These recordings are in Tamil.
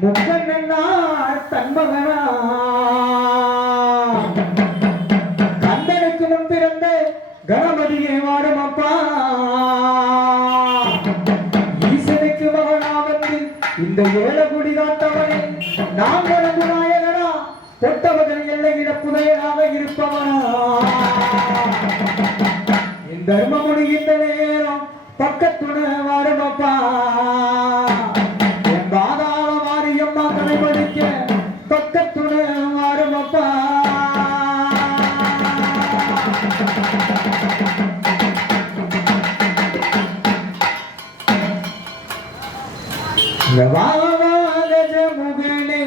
முக்கண்ணனார் பிறந்த கணபதியை வாடும் அப்பா. ஈசனுக்கு மகனா இந்த ஏழகுடி காத்தவனே நாம் வழங்கு நாயகனா தொட்டவர்கள் எல்லையிட புதையனாக இருப்பவனா. இந்த தர்மமுடி இந்த நேரம் பக்கத்துடன் வாரும் रवाल जब गणे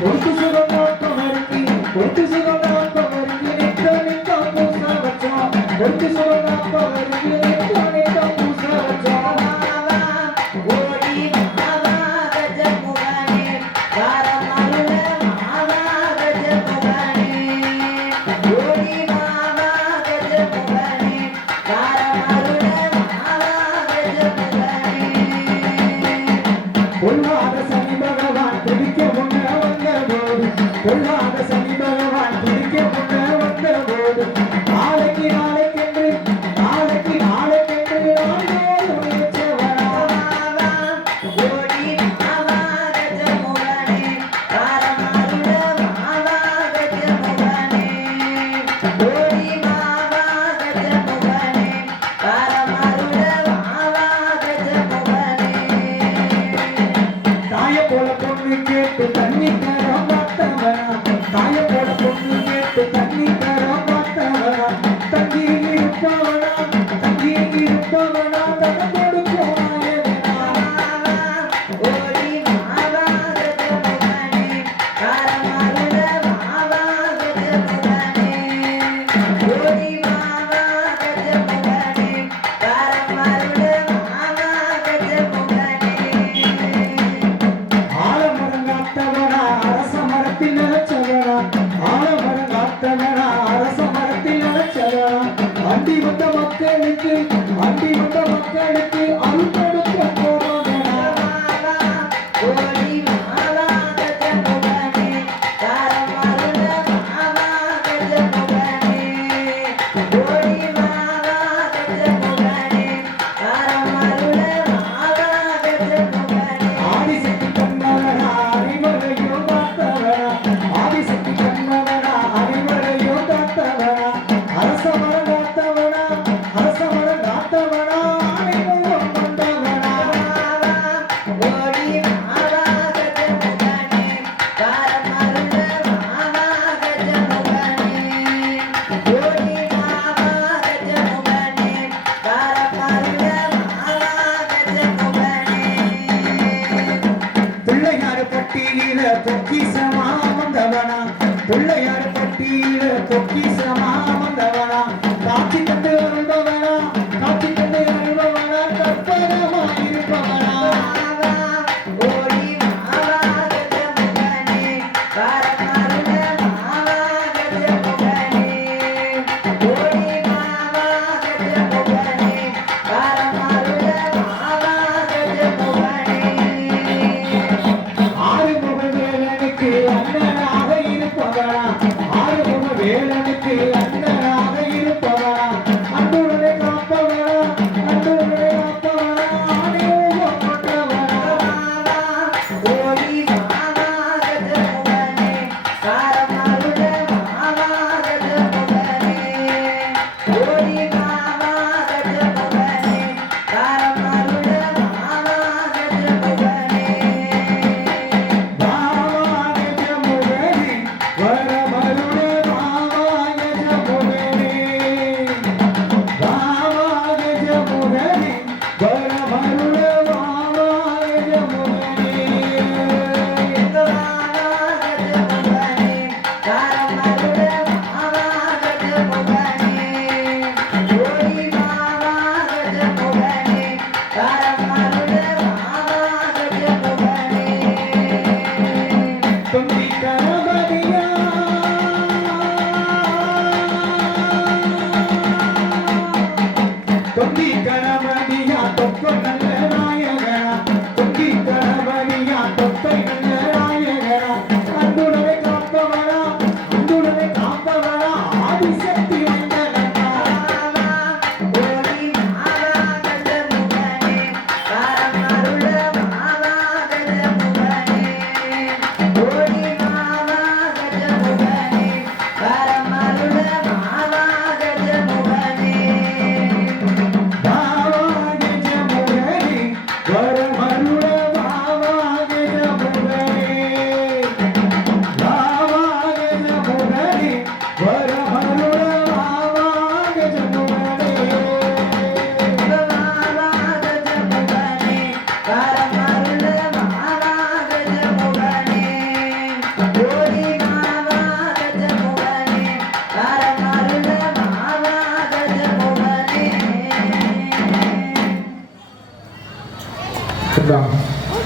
பொறுத்து சுகம் நோக்கம் அறுத்தி பொறுத்து சுகம் அந்த சங்கீதவான் துடிக்க அடி வந்த மக்களுக்கு